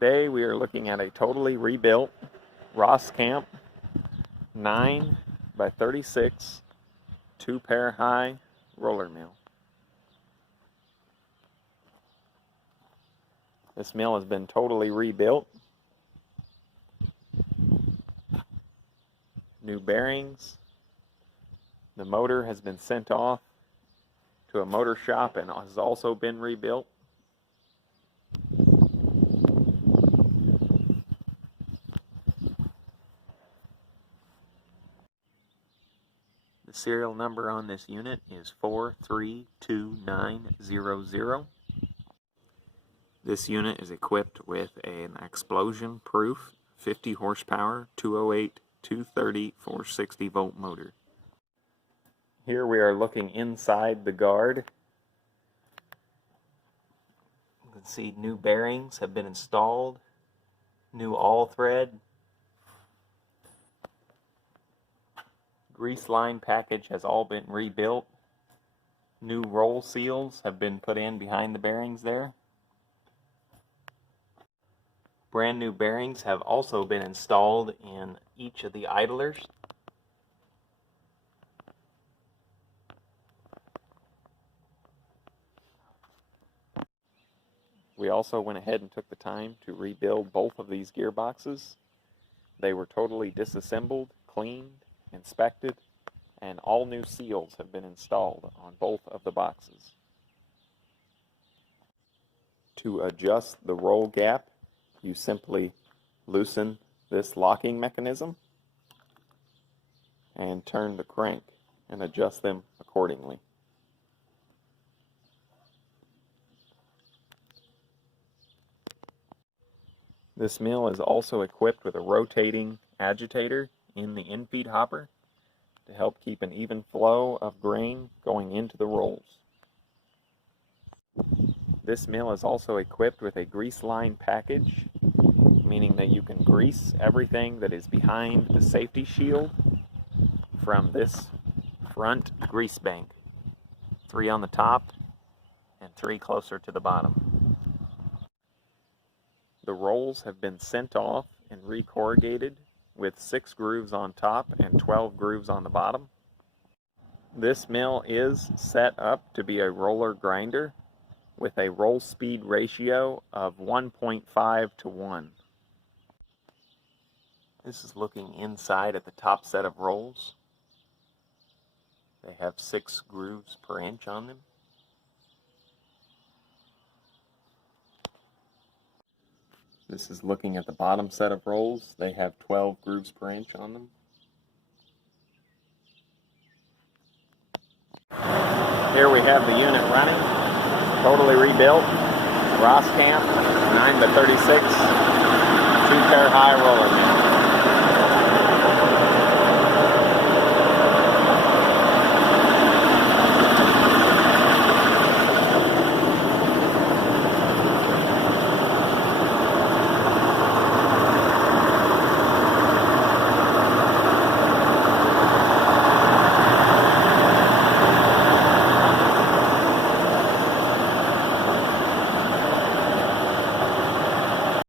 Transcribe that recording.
Today we are looking at a totally rebuilt Roskamp 9x36 2-pair high roller mill. This mill has been totally rebuilt. New bearings. The motor has been sent off to a motor shop and has also been rebuilt. The serial number on this unit is 432900. This unit is equipped with an explosion-proof 50 horsepower 208 230 460 volt motor. Here we are looking inside the guard. You can see new bearings have been installed, new all thread, grease line package has all been rebuilt, new roll seals have been put in behind the bearings there. Brand new bearings have also been installed in each of the idlers. We also went ahead and took the time to rebuild both of these gearboxes. They were totally disassembled, cleaned, inspected, and all new seals have been installed on both of the boxes. To adjust the roll gap, you simply loosen this locking mechanism and turn the crank and adjust them accordingly. This mill is also equipped with a rotating agitator in the infeed hopper to help keep an even flow of grain going into the rolls. This mill is also equipped with a grease line package, meaning that you can grease everything that is behind the safety shield from this front grease bank. 3 on the top and 3 closer to the bottom. The rolls have been sent off and recorrugated with 6 grooves on top and 12 grooves on the bottom. This mill is set up to be a roller grinder with a roll speed ratio of 1.5 to 1. This is looking inside at the top set of rolls. They have 6 grooves per inch on them. This is looking at the bottom set of rolls. They have 12 grooves per inch on them. Here we have the unit running, totally rebuilt, Roskamp 9x36 2-pair high roller mill.